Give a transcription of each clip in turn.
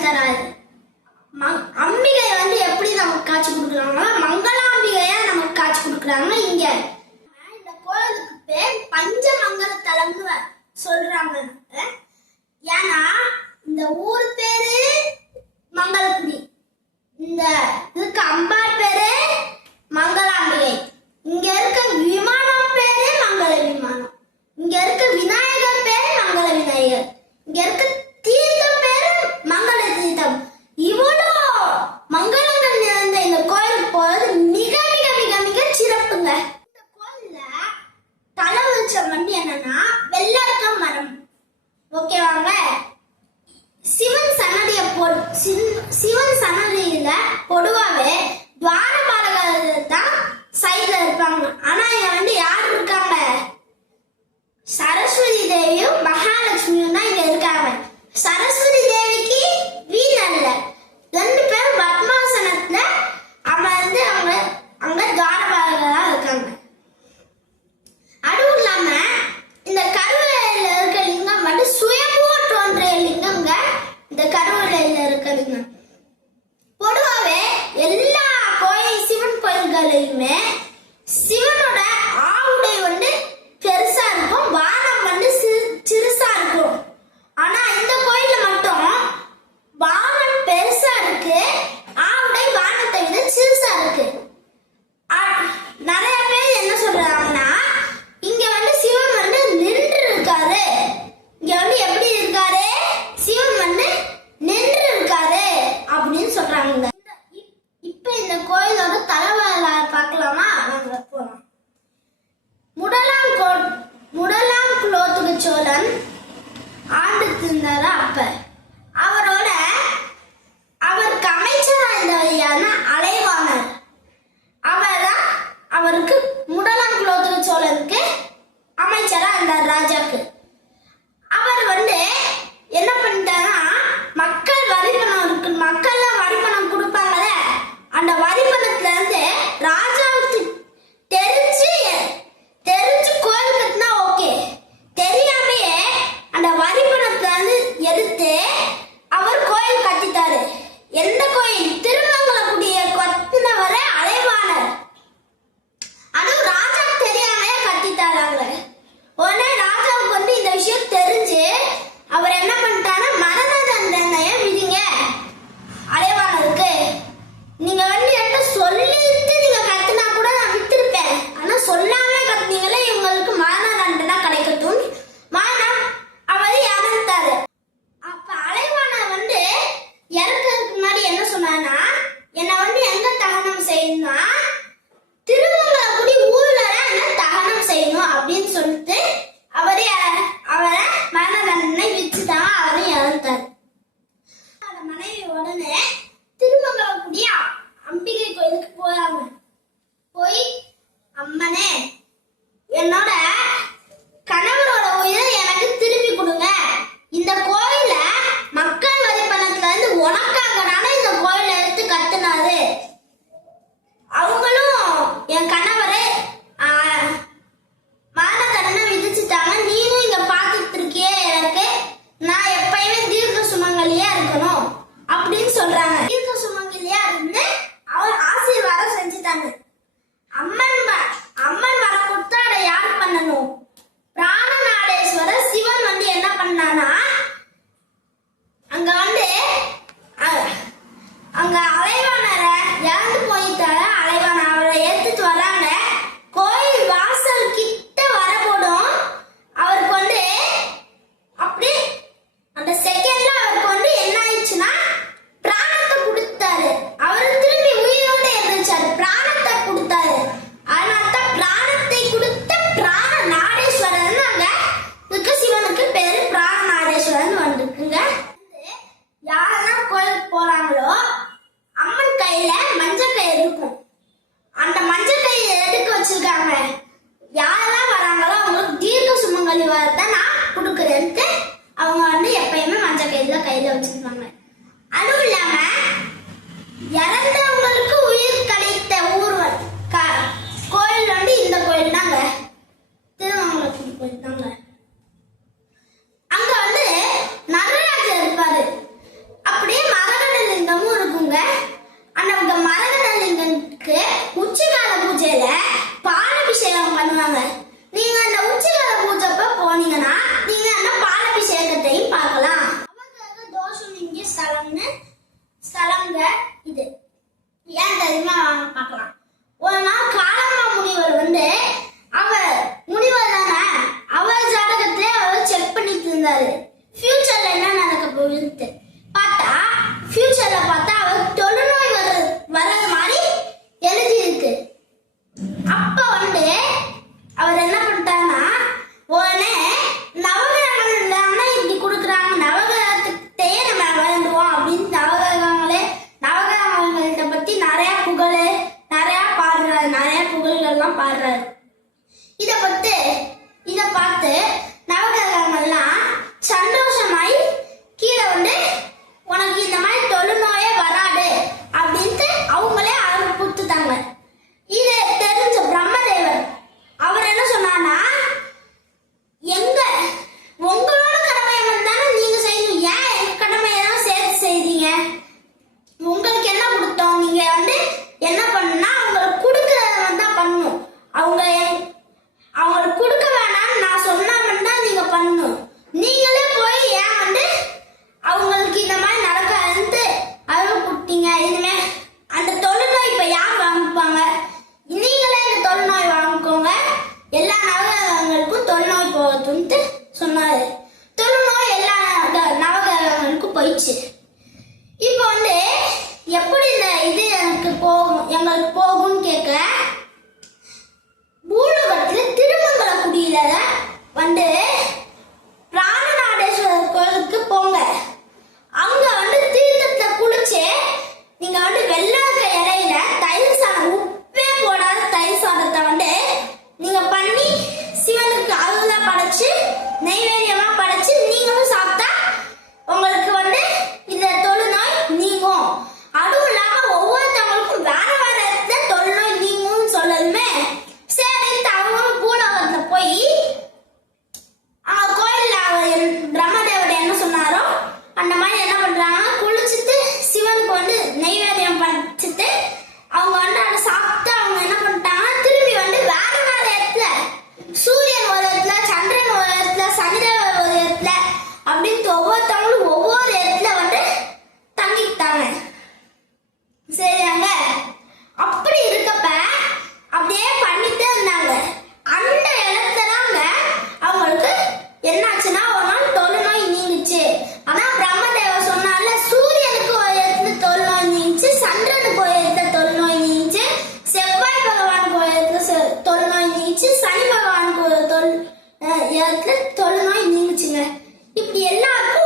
காட்சி தராது அம்பிகை வந்து எப்படி நமக்கு காட்சி கொடுக்குறாங்கன்னா மங்களாம்பிகையா நமக்கு காட்சி கொடுக்குறாங்க இங்க இந்த கோயிலுக்கு பேர் பஞ்சமங்கல தலம்னு சொல்றாங்க. ஏன்னா இந்த ஊர் பேரு மங்களக்குடி. இந்த இதுக்கு அம்பா பேரு மங்களா 俺は ராஜாக்கு 也有地方嘞 தொல் யாருக்கு தொழுநோய் நீங்குச்சுங்க. இப்படி எல்லாருக்கும்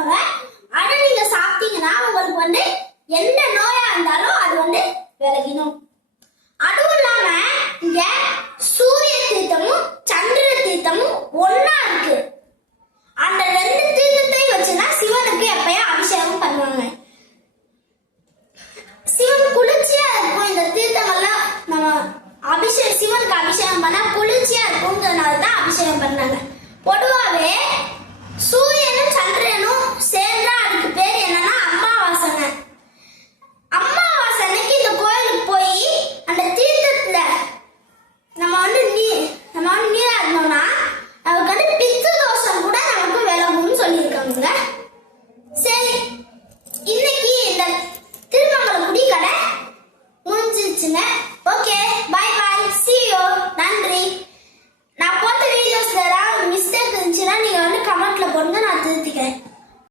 போக ஆனா நீங்க சாப்பிட்டீங்கன்னா உங்களுக்கு வந்து எந்த நோயா இருந்தாலும் அது வந்து விலகிடும். அதுவும் இல்லாம இங்க சூரிய தீர்த்தமும் சந்திர தீர்த்தமும் ஒன்னா இருக்கு. அந்த ரெண்டு தீர்த்தத்தை வச்சுதான் சிவனுக்கு எப்பயும் அபிஷேகம் பண்ணுவாங்க. சிவன் குளிர்ச்சியா இருக்கும். இந்த தீர்த்தங்கள்லாம் நம்ம அபிஷேகம் சிவனுக்கு அபிஷேகம் பண்ணா குளிர்ச்சியா இருக்கும்ன்றதுனால தான் அபிஷேகம் பண்ணாங்க. பொதுவாக